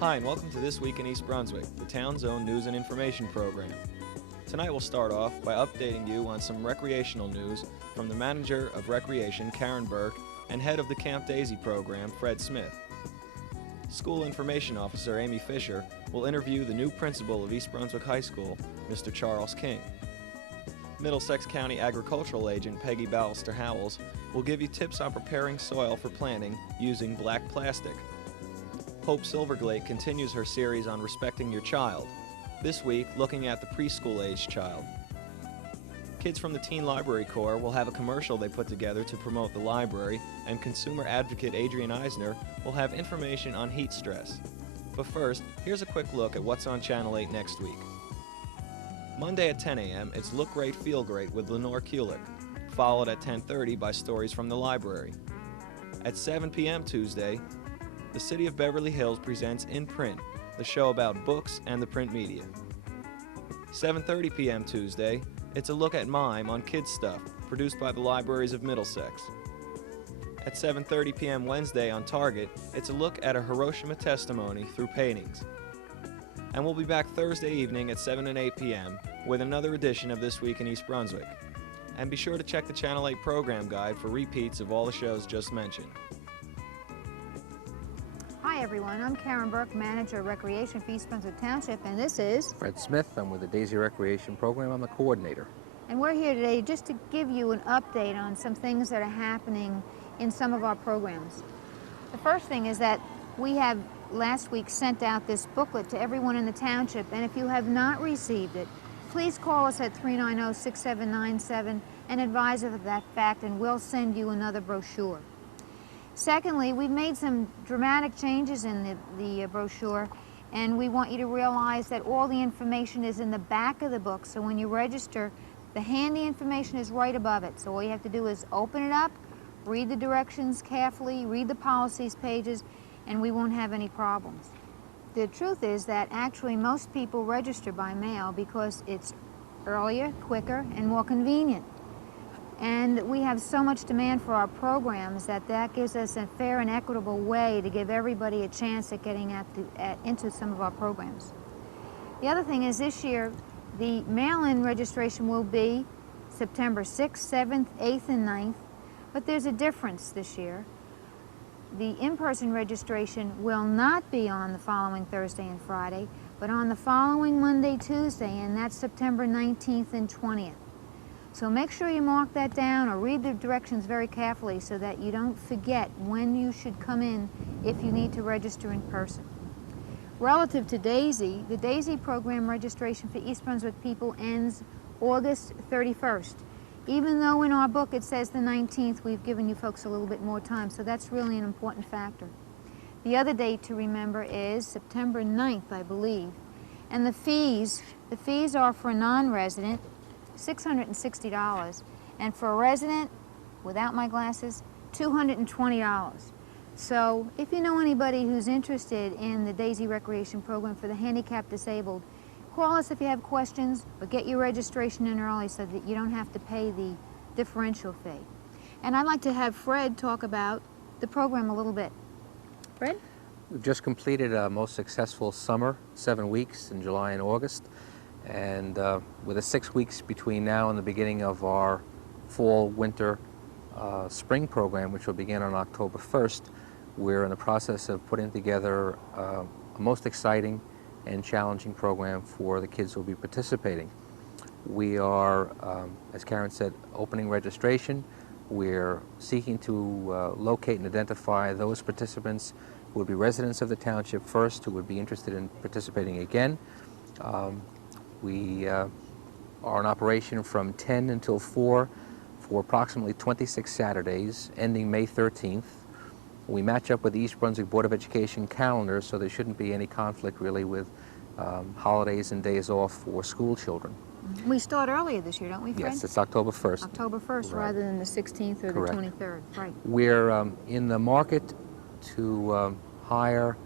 Hi, and welcome to This Week in East Brunswick, the town's own news and information program. Tonight we'll start off by updating you on some recreational news from the Manager of Recreation, Karen Bourque, and Head of the Camp Daisy program, Fred Smith. School Information Officer Amy Fisher will interview the new principal of East Brunswick High School, Mr. Charles King. Middlesex County Agricultural Agent Peggy Ballister-Howells will give you tips on preparing soil for planting using black plastic. Hope Silverglate continues her series on respecting your child, this week looking at the preschool-aged child. Kids from the Teen Library Corps will have a commercial they put together to promote the library, and consumer advocate Adrian Eisner will have information on heat stress. But first, here's a quick look at what's on Channel 8 next week. Monday at 10 a.m., it's Look Great, Feel Great with Lenore Kulik, followed at 10:30 by Stories from the Library. At 7 p.m. Tuesday, the City of Beverly Hills presents In Print, the show about books and the print media. 7:30 p.m. Tuesday, it's a look at Mime on Kids Stuff, produced by the Libraries of Middlesex. At 7:30 p.m. Wednesday on Target, it's a look at a Hiroshima testimony through paintings. And we'll be back Thursday evening at 7 and 8 p.m. with another edition of This Week in East Brunswick. And be sure to check the Channel 8 program guide for repeats of all the shows just mentioned. Hi everyone, I'm Karen Bourque, Manager of Recreation for East Brunswick Township, and this is Fred Smith. I'm with the Daisy Recreation Program. I'm the coordinator. And we're here today just to give you an update on some things that are happening in some of our programs. The first thing is that we have last week sent out this booklet to everyone in the township, and if you have not received it, please call us at 390-6797 and advise us of that fact, and we'll send you another brochure. Secondly, we've made some dramatic changes in the brochure, and we want you to realize that all the information is in the back of the book, so when you register, the handy information is right above it. So all you have to do is open it up, read the directions carefully, read the policies pages, and we won't have any problems. The truth is that actually most people register by mail because it's earlier, quicker, and more convenient. And we have so much demand for our programs that gives us a fair and equitable way to give everybody a chance at getting into some of our programs. The other thing is this year, the mail-in registration will be September 6th, 7th, 8th, and 9th, but there's a difference this year. The in-person registration will not be on the following Thursday and Friday, but on the following Monday, Tuesday, and that's September 19th and 20th. So make sure you mark that down or read the directions very carefully so that you don't forget when you should come in if you need to register in person. Relative to Daisy, the Daisy program registration for East Brunswick people ends August 31st. Even though in our book it says the 19th, we've given you folks a little bit more time, so that's really an important factor. The other date to remember is September 9th, I believe. And the fees are for a non-resident, $660, and for a resident, without my glasses, $220. So if you know anybody who's interested in the Daisy Recreation Program for the handicapped disabled, call us if you have questions, or get your registration in early so that you don't have to pay the differential fee. And I'd like to have Fred talk about the program a little bit. Fred? We've just completed a most successful summer, 7 weeks in July and August. And with the 6 weeks between now and the beginning of our fall, winter, spring program, which will begin on October 1st, we're in the process of putting together a most exciting and challenging program for the kids who will be participating. We are, as Karen said, opening registration. We're seeking to locate and identify those participants who would be residents of the township first, who would be interested in participating again. We are in operation from 10 until 4 for approximately 26 Saturdays, ending May 13th. We match up with the East Brunswick Board of Education calendar, so there shouldn't be any conflict really with holidays and days off for school children. We start earlier this year, don't we, Fred? Yes, it's October 1st. October 1st, right, rather than the 16th or Correct. The 23rd, right. We're in the market to hire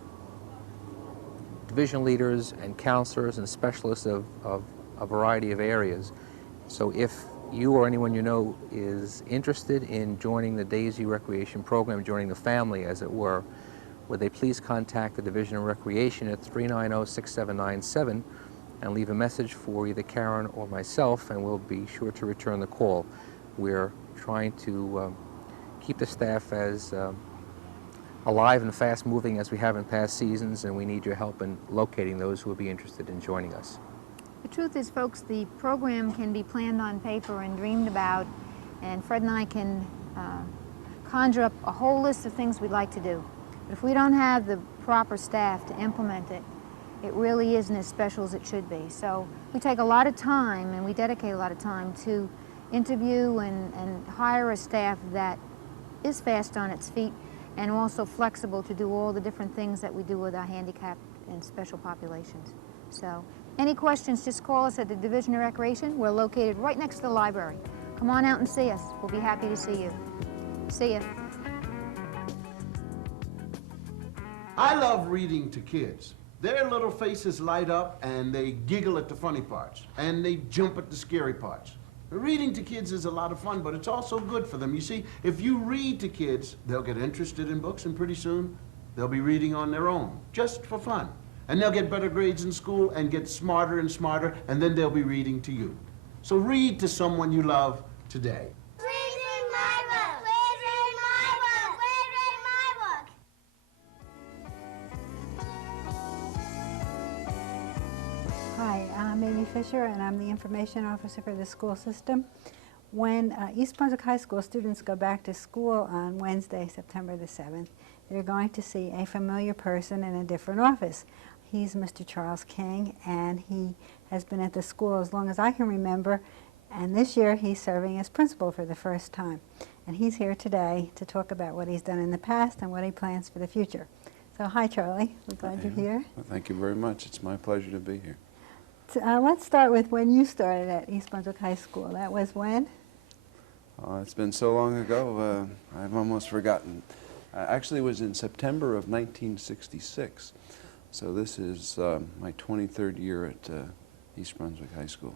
division leaders and counselors and specialists of a variety of areas. So if you or anyone you know is interested in joining the Daisy Recreation Program, joining the family as it were, would they please contact the Division of Recreation at 390-6797 and leave a message for either Karen or myself, and we'll be sure to return the call. We're trying to keep the staff as alive and fast-moving as we have in past seasons, and we need your help in locating those who will be interested in joining us. The truth is, folks, the program can be planned on paper and dreamed about, and Fred and I can conjure up a whole list of things we'd like to do. But if we don't have the proper staff to implement it, it really isn't as special as it should be. So we take a lot of time, and we dedicate a lot of time to interview and hire a staff that is fast on its feet and also flexible to do all the different things that we do with our handicapped and special populations. So any questions, just call us at the Division of Recreation. We're located right next to the library. Come on out and see us. We'll be happy to see you. See ya. I love reading to kids. Their little faces light up and they giggle at the funny parts and they jump at the scary parts. Reading to kids is a lot of fun, but it's also good for them. You see, if you read to kids, they'll get interested in books, and pretty soon they'll be reading on their own, just for fun. And they'll get better grades in school and get smarter and smarter, and then they'll be reading to you. So read to someone you love today. Please read my book. Please read my book. Please read my book. Hi, I'm Amy Fisher, and I'm the Information Officer for the school system. When East Brunswick High School students go back to school on Wednesday, September the 7th, they're going to see a familiar person in a different office. He's Mr. Charles King, and he has been at the school as long as I can remember, and this year he's serving as principal for the first time. And he's here today to talk about what he's done in the past and what he plans for the future. So hi, Charlie. We're glad you're here. Well, thank you very much. It's my pleasure to be here. Let's start with when you started at East Brunswick High School. That was when? It's been so long ago, I've almost forgotten. Actually, it was in September of 1966. So this is my 23rd year at East Brunswick High School.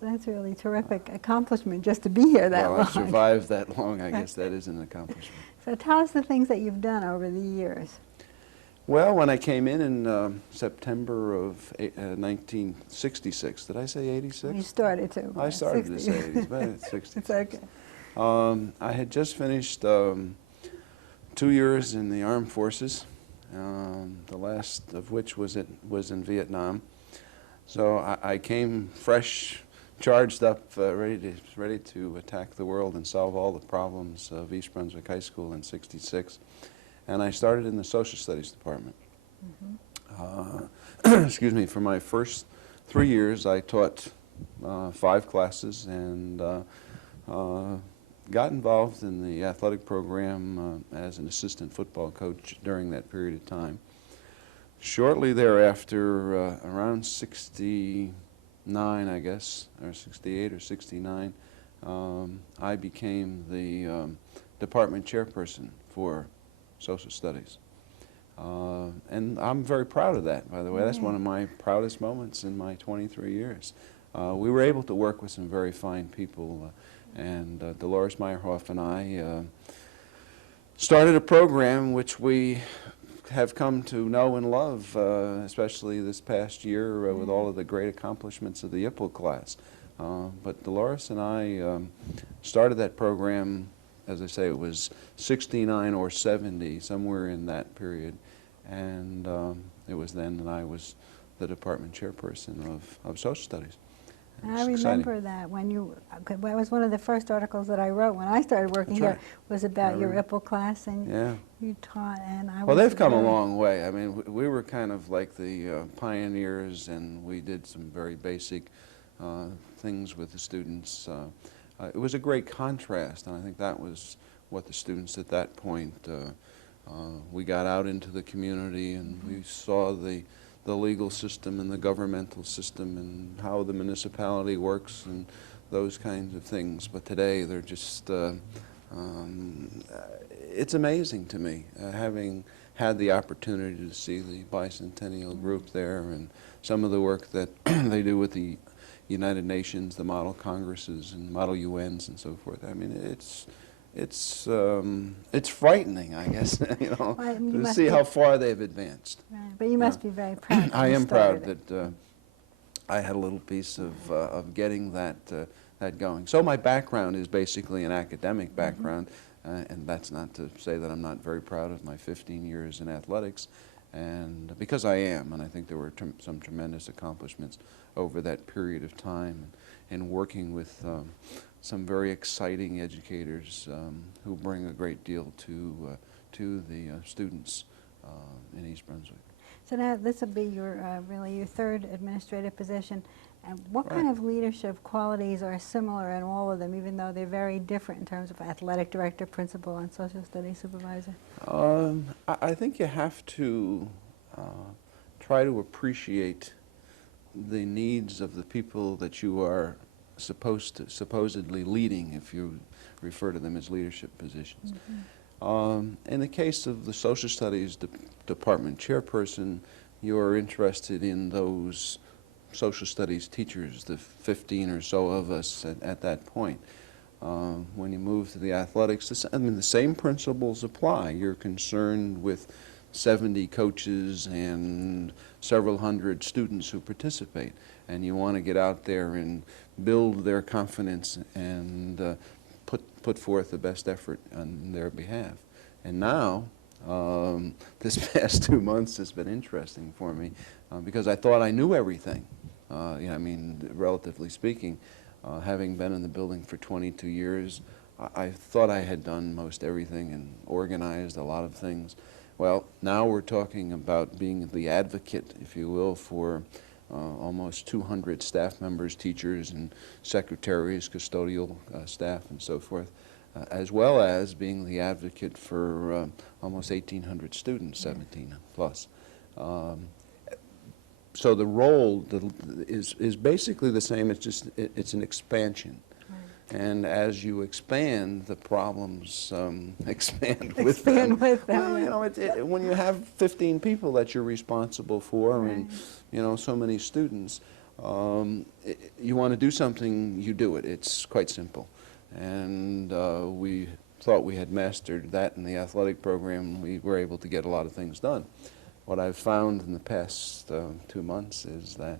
That's really terrific accomplishment just to be here that long. Well, I've survived that long. I guess that is an accomplishment. So tell us the things that you've done over the years. Well, when I came in September of 1966, did I say 86? You started to. I started to say 80s, but it's 66. It's okay. I had just finished 2 years in the armed forces, the last of which was in Vietnam. So I came fresh, charged up, ready to attack the world and solve all the problems of East Brunswick High School in '66. And I started in the social studies department. Excuse me, for my first 3 years I taught 5 classes and got involved in the athletic program as an assistant football coach during that period of time. Shortly thereafter, around 69, I guess, or 68 or 69, I became the department chairperson for social studies. And I'm very proud of that, by the way. That's one of my proudest moments in my 23 years. We were able to work with some very fine people, and Dolores Meyerhoff and I started a program which we have come to know and love, especially this past year with all of the great accomplishments of the IPPL class. But Dolores and I started that program, as I say, it was 69 or 70, somewhere in that period. And it was then that I was the department chairperson of social studies. I remember that when that was one of the first articles that I wrote when I started working here, was about your IPPL class, and you taught, and I was. Well, they've come a long way. I mean, we were kind of like the pioneers, and we did some very basic things with the students. It was a great contrast, and I think that was what the students at that point, we got out into the community and we saw the legal system and the governmental system and how the municipality works and those kinds of things. But today they're just, it's amazing to me, having had the opportunity to see the bicentennial group there and some of the work that they do with the United Nations, the model congresses and model UNs and so forth. I mean, it's frightening, I guess, you know, Well, you to must see be- how far they've advanced. Right. But you must be very proud. I you am started proud it. that I had a little piece of getting that going. So my background is basically an academic background, and that's not to say that I'm not very proud of my 15 years in athletics, and because I am, and I think there were some tremendous accomplishments over that period of time, and working with some very exciting educators who bring a great deal to the students in East Brunswick. So now this will be your really your third administrative position. And what Right. kind of leadership qualities are similar in all of them, even though they're very different in terms of athletic director, principal, and social studies supervisor? I think you have to try to appreciate the needs of the people that you are supposedly leading, if you refer to them as leadership positions. In the case of the social studies department chairperson, you're interested in those social studies teachers, the 15 or so of us at that point. When you move to the athletics, the same principles apply. You're concerned with 70 coaches and several hundred students who participate, and you want to get out there and build their confidence and put forth the best effort on their behalf. And now, this past 2 months has been interesting for me because I thought I knew everything. I mean, relatively speaking, having been in the building for 22 years, I thought I had done most everything and organized a lot of things. Well, now we're talking about being the advocate, if you will, for almost 200 staff members, teachers, and secretaries, custodial staff, and so forth, as well as being the advocate for almost 1,800 students, 17 plus. So the role is basically the same. It's just it's an expansion. And as you expand, the problems expand with them. Expand with them. Well, you know, when you have 15 people that you're responsible for, and you know, so many students, you want to do something, you do it. It's quite simple. And we thought we had mastered that in the athletic program. We were able to get a lot of things done. What I've found in the past 2 months is that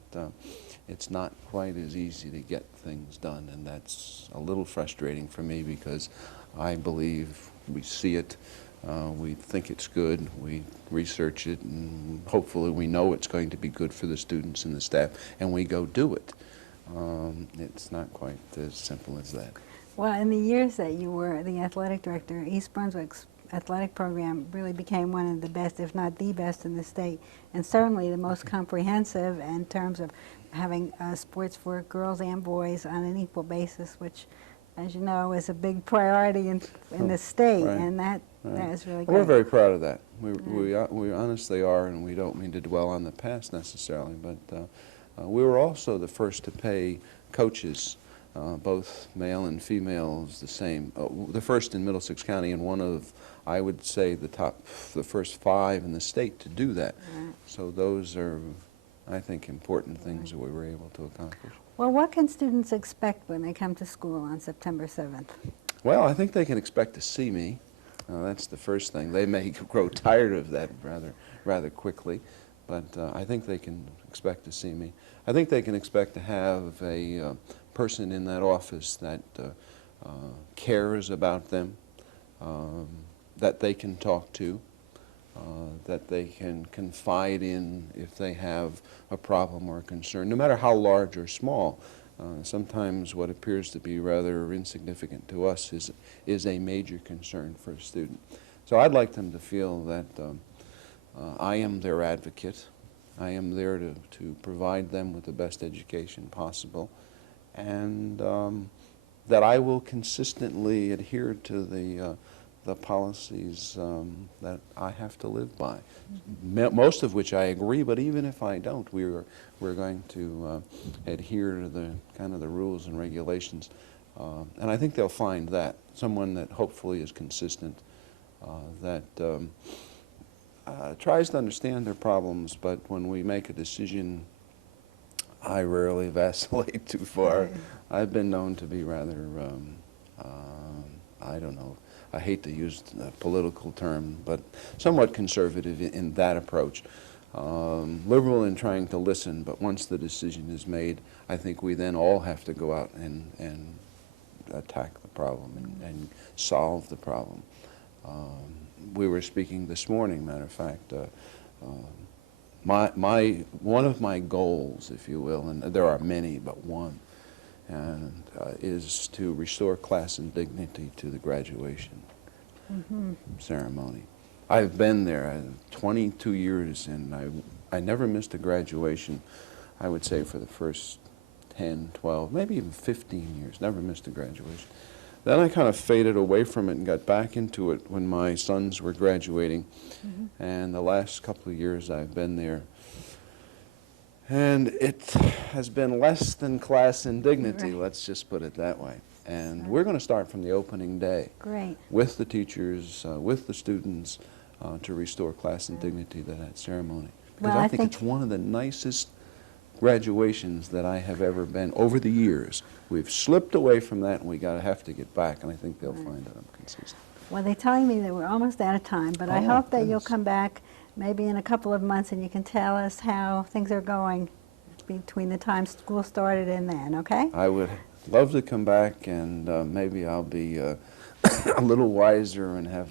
it's not quite as easy to get things done, and that's a little frustrating for me because I believe we see it, we think it's good, we research it, and hopefully we know it's going to be good for the students and the staff, and we go do it. It's not quite as simple as that. Well, in the years that you were the athletic director, East Brunswick's athletic program really became one of the best, if not the best in the state, and certainly the most comprehensive in terms of having sports for girls and boys on an equal basis, which, as you know, is a big priority in the state, Right. and that is really We're great. very proud of that. We honestly are, and we don't mean to dwell on the past necessarily, but we were also the first to pay coaches, both male and females, the same. The first in Middlesex County, and one of, I would say, the first 5 in the state to do that. Right. So those are, I think, important things that we were able to accomplish. Well, what can students expect when they come to school on September 7th? Well, I think they can expect to see me. That's the first thing. They may grow tired of that rather quickly, but I think they can expect to see me. I think they can expect to have a person in that office that cares about them, that they can talk to, that they can confide in if they have a problem or a concern, no matter how large or small. Sometimes what appears to be rather insignificant to us is a major concern for a student. So I'd like them to feel that I am their advocate. I am there to provide them with the best education possible, and that I will consistently adhere to the policies that I have to live by, most of which I agree, but even if I don't, we're going to adhere to the kind of the rules and regulations. And I think they'll find that, someone that hopefully is consistent, that tries to understand their problems, but when we make a decision, I rarely vacillate too far. I've been known to be rather, I don't know, I hate to use the political term, but somewhat conservative in that approach. Liberal in trying to listen, but once the decision is made, I think we then all have to go out and attack the problem and solve the problem. We were speaking this morning, matter of fact, one of my goals, if you will, and there are many, but one, and is to restore class and dignity to the graduation ceremony. I've been there 22 years, and I never missed a graduation, I would say, for the first 10, 12, maybe even 15 years, never missed a graduation. Then I kind of faded away from it and got back into it when my sons were graduating, and the last couple of years I've been there. And it has been less than class and dignity, let's just put it that way. And we're going to start from the opening day. Great. With the teachers, with the students, to restore class and dignity to that ceremony. Because Well, I think it's one of the nicest graduations that I have ever been over the years. We've slipped away from that, and we have to get back, and I think they'll find that I'm consistent. Well, they're telling me that we're almost out of time, but I Oh, hope that you'll goodness. come back maybe in a couple of months and you can tell us how things are going between the time school started and then, okay? I would love to come back, and maybe I'll be a little wiser and have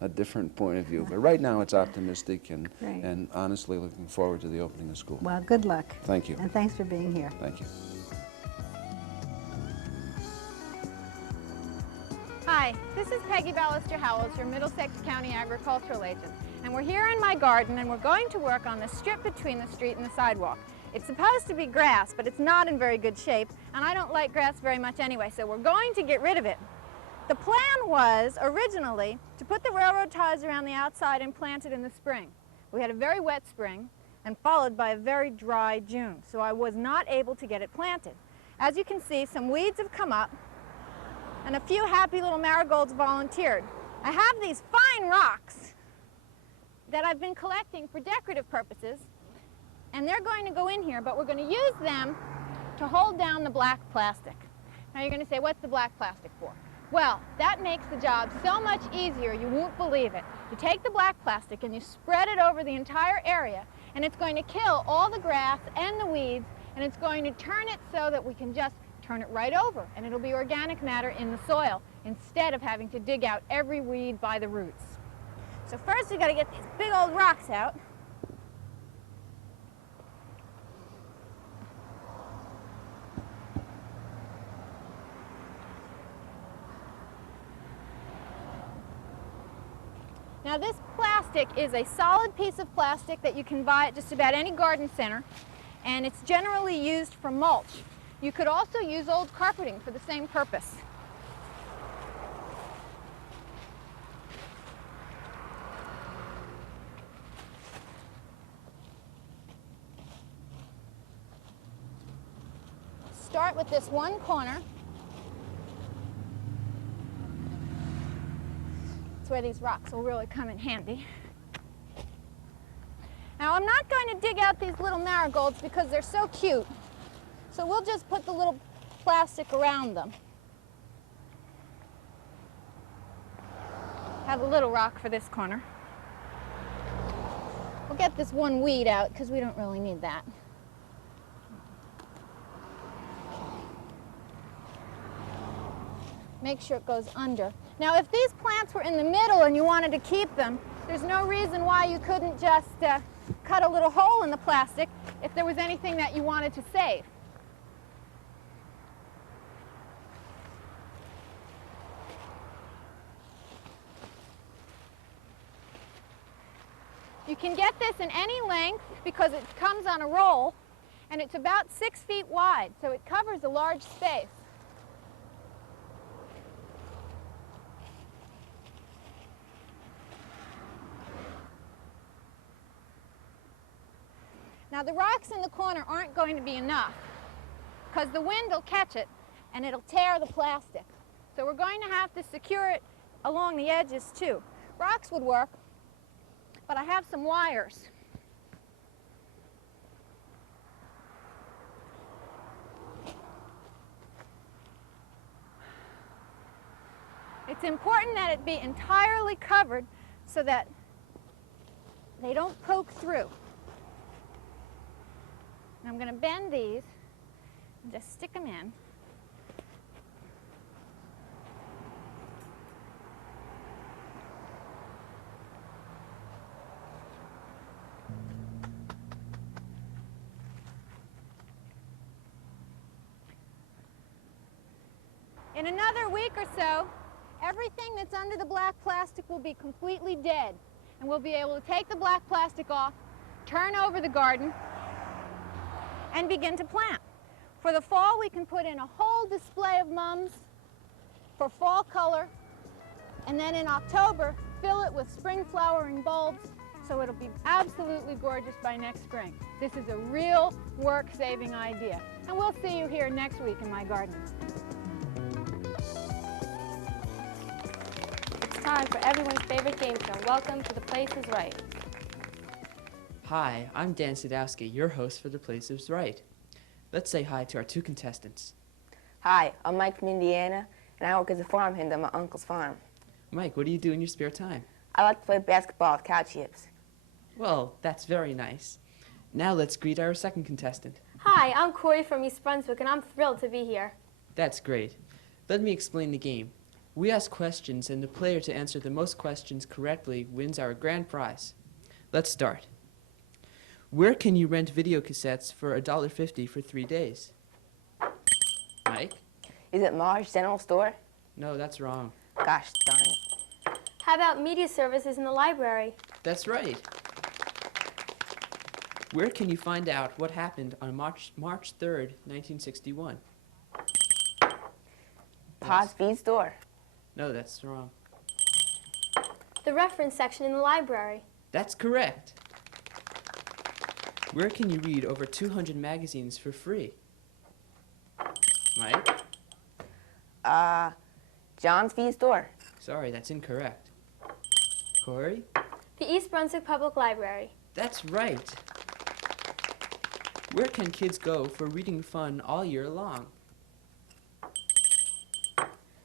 a different point of view. But right now it's optimistic and, Great. and honestly looking forward to the opening of school. Well, good luck. Thank you. And thanks for being here. Thank you. Hi, this is Peggy Ballister-Howells, your Middlesex County Agricultural Agent. And we're here in my garden, and we're going to work on the strip between the street and the sidewalk. It's supposed to be grass, but it's not in very good shape, and I don't like grass very much anyway, so we're going to get rid of it. The plan was, originally, to put the railroad ties around the outside and plant it in the spring. We had a very wet spring, and followed by a very dry June, so I was not able to get it planted. As you can see, some weeds have come up, and a few happy little marigolds volunteered. I have these fine rocks that I've been collecting for decorative purposes, and they're going to go in here, but we're going to use them to hold down the black plastic. Now you're going to say, what's the black plastic for? Well, that makes the job so much easier, you won't believe it. You take the black plastic and you spread it over the entire area, and it's going to kill all the grass and the weeds, and it's going to turn it so that we can just turn it right over, and it'll be organic matter in the soil instead of having to dig out every weed by the roots. So first we've got to get these big old rocks out. Now this plastic is a solid piece of plastic that you can buy at just about any garden center, and it's generally used for mulch. You could also use old carpeting for the same purpose. Start with this one corner. That's where these rocks will really come in handy. Now I'm not going to dig out these little marigolds because they're so cute. So we'll just put the little plastic around them. Have a little rock for this corner. We'll get this one weed out because we don't really need that. Make sure it goes under. Now if these plants were in the middle and you wanted to keep them, there's no reason why you couldn't just cut a little hole in the plastic if there was anything that you wanted to save. You can get this in any length because it comes on a roll, and it's about 6 feet wide, so it covers a large space. Now the rocks in the corner aren't going to be enough because the wind will catch it and it'll tear the plastic. So we're going to have to secure it along the edges too. Rocks would work, but I have some wires. It's important that it be entirely covered so that they don't poke through. And I'm going to bend these and just stick them in. In another week or so, everything that's under the black plastic will be completely dead. And we'll be able to take the black plastic off, turn over the garden, and begin to plant. For the fall, we can put in a whole display of mums for fall color, and then in October, fill it with spring flowering bulbs, so it'll be absolutely gorgeous by next spring. This is a real work-saving idea. And we'll see you here next week in my garden. Time for everyone's favorite game show. Welcome to The Place is Right. Hi, I'm Dan Sadowski, your host for The Place is Right. Let's say hi to our two contestants. Hi, I'm Mike from Indiana, and I work as a farmhand on my uncle's farm. Mike, what do you do in your spare time? I like to play basketball with cow chips. Well, that's very nice. Now let's greet our second contestant. Hi, I'm Corey from East Brunswick, and I'm thrilled to be here. That's great. Let me explain the game. We ask questions, and the player to answer the most questions correctly wins our grand prize. Let's start. Where can you rent video cassettes for $1.50 for 3 days? Mike? Is it Mars General Store? No, that's wrong. Gosh darn it. How about media services in the library? That's right. Where can you find out what happened on March 3rd, 1961? Pa's Feed Store. No, that's wrong. The reference section in the library. That's correct. Where can you read over 200 magazines for free? Mike? John's Feed Store. Sorry, that's incorrect. Corey? The East Brunswick Public Library. That's right. Where can kids go for reading fun all year long?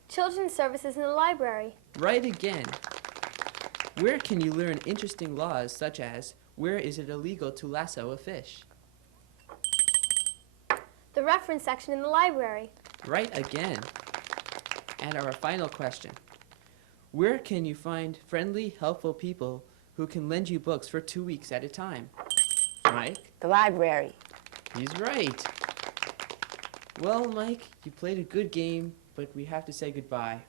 Children's services in the library. Right again. Where can you learn interesting laws such as, where is it illegal to lasso a fish? The reference section in the library. Right again. And our final question. Where can you find friendly, helpful people who can lend you books for 2 weeks at a time? Mike? The library. He's right. Well, Mike, you played a good game, but we have to say goodbye.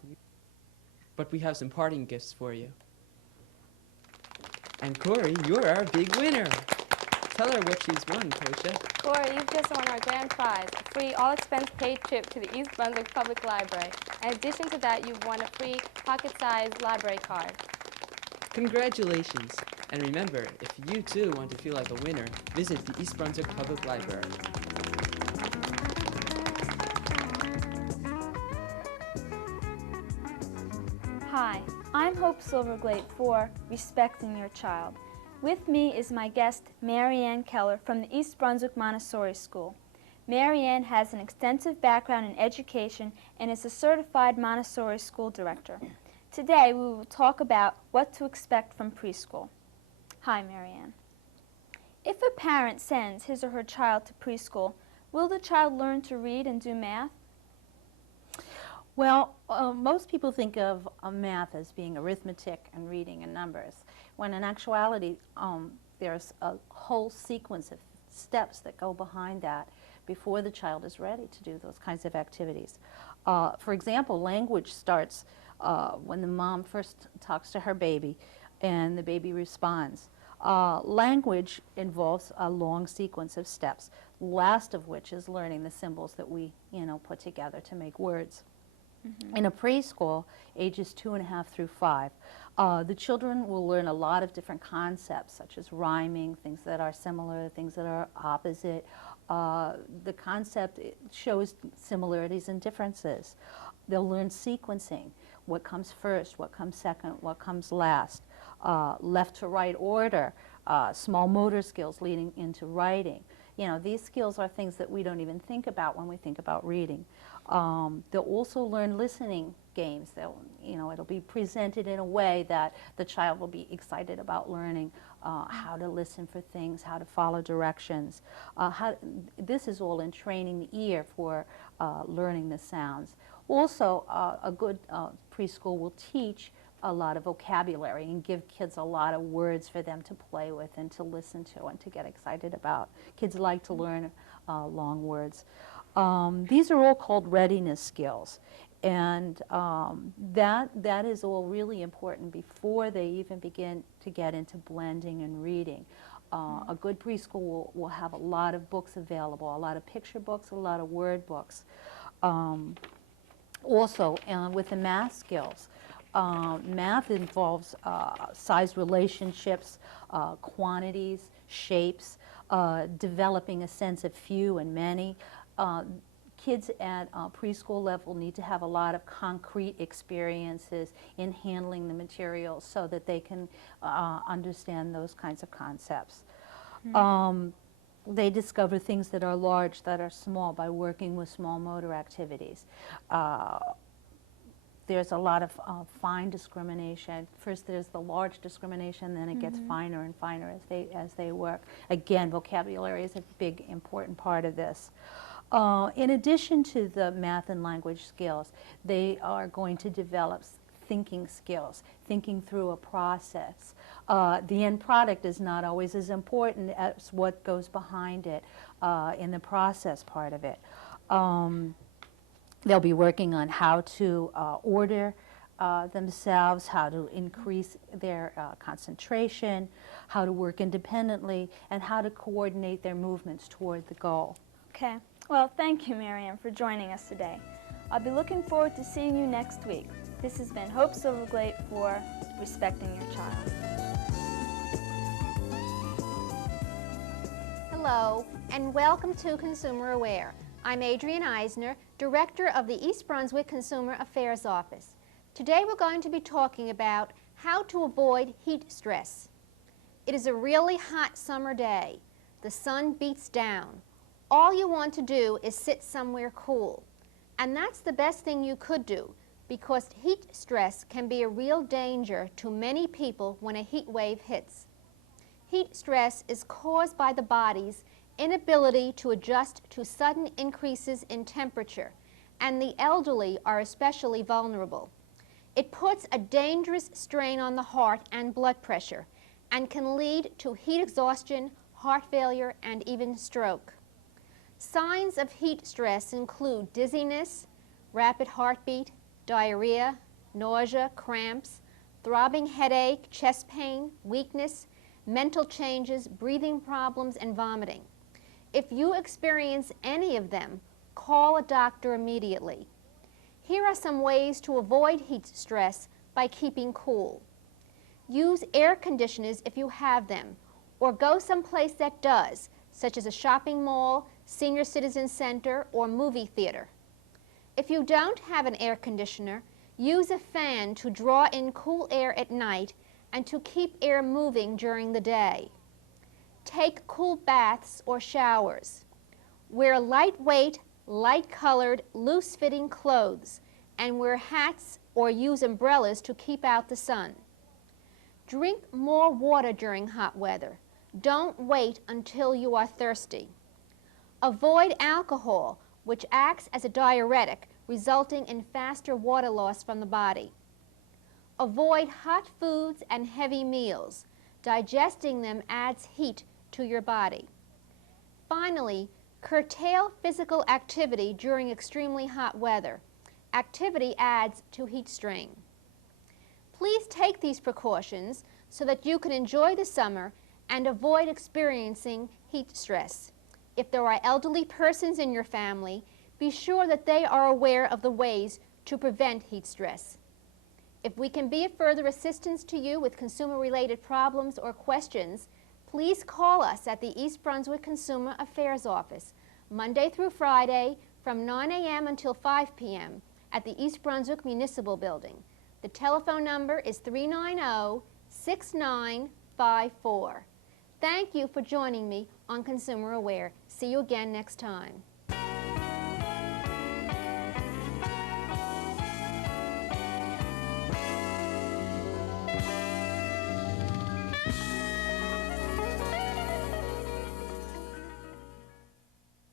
But we have some parting gifts for you. And Corey, you're our big winner. Tell her what she's won, Kosha. Corey, you've just won our grand prize, a free all-expense-paid trip to the East Brunswick Public Library. In addition to that, you've won a free pocket-sized library card. Congratulations. And remember, if you too want to feel like a winner, visit the East Brunswick Public Library. Hi, I'm Hope Silverglate for Respecting Your Child. With me is my guest, Marianne Keller from the East Brunswick Montessori School. Marianne has an extensive background in education and is a certified Montessori school director. Today, we will talk about what to expect from preschool. Hi, Marianne. If a parent sends his or her child to preschool, will the child learn to read and do math? Well, most people think of math as being arithmetic and reading and numbers, when in actuality there's a whole sequence of steps that go behind that before the child is ready to do those kinds of activities. For example, language starts when the mom first talks to her baby and the baby responds. Language involves a long sequence of steps, last of which is learning the symbols that we, put together to make words. Mm-hmm. In a preschool, ages 2.5 through 5, the children will learn a lot of different concepts, such as rhyming, things that are similar, things that are opposite. The concept shows similarities and differences. They'll learn sequencing, what comes first, what comes second, what comes last, left to right order, small motor skills leading into writing. These skills are things that we don't even think about when we think about reading. They'll also learn listening games. It'll be presented in a way that the child will be excited about learning how to listen for things, how to follow directions. This is all in training the ear for learning the sounds. Also, a good preschool will teach a lot of vocabulary and give kids a lot of words for them to play with and to listen to and to get excited about. Kids like to learn long words. These are all called readiness skills. And that is all really important before they even begin to get into blending and reading. A good preschool will have a lot of books available, a lot of picture books, a lot of word books. Also, with the math skills, math involves size relationships, quantities, shapes, developing a sense of few and many. Kids at preschool level need to have a lot of concrete experiences in handling the materials so that they can understand those kinds of concepts. They discover things that are large, that are small by working with small motor activities. There's a lot of fine discrimination. First there's the large discrimination, then it gets finer and finer as they work. Again, vocabulary is a big important part of this. In addition to the math and language skills, they are going to develop thinking skills, thinking through a process. The end product is not always as important as what goes behind it in the process part of it. They'll be working on how to order themselves, how to increase their concentration, how to work independently, and how to coordinate their movements toward the goal. Okay. Well, thank you, Marianne, for joining us today. I'll be looking forward to seeing you next week. This has been Hope Silverglate for Respecting Your Child. Hello, and welcome to Consumer Aware. I'm Adrienne Eisner, Director of the East Brunswick Consumer Affairs Office. Today we're going to be talking about how to avoid heat stress. It is a really hot summer day. The sun beats down. All you want to do is sit somewhere cool. And that's the best thing you could do, because heat stress can be a real danger to many people when a heat wave hits. Heat stress is caused by the body's inability to adjust to sudden increases in temperature, and the elderly are especially vulnerable. It puts a dangerous strain on the heart and blood pressure and can lead to heat exhaustion, heart failure, and even stroke. Signs of heat stress include dizziness, rapid heartbeat, diarrhea, nausea, cramps, throbbing headache, chest pain, weakness, mental changes, breathing problems, and vomiting. If you experience any of them, call a doctor immediately. Here are some ways to avoid heat stress by keeping cool. Use air conditioners if you have them, or go someplace that does, such as a shopping mall, senior citizen center, or movie theater. If you don't have an air conditioner, use a fan to draw in cool air at night and to keep air moving during the day. Take cool baths or showers. Wear lightweight, light-colored, loose-fitting clothes, and wear hats or use umbrellas to keep out the sun. Drink more water during hot weather. Don't wait until you are thirsty. Avoid alcohol, which acts as a diuretic, resulting in faster water loss from the body. Avoid hot foods and heavy meals. Digesting them adds heat to your body. Finally, curtail physical activity during extremely hot weather. Activity adds to heat strain. Please take these precautions so that you can enjoy the summer and avoid experiencing heat stress. If there are elderly persons in your family, be sure that they are aware of the ways to prevent heat stress. If we can be of further assistance to you with consumer-related problems or questions, please call us at the East Brunswick Consumer Affairs Office, Monday through Friday from 9 a.m. until 5 p.m. at the East Brunswick Municipal Building. The telephone number is 390-6954. Thank you for joining me on Consumer Aware. See you again next time.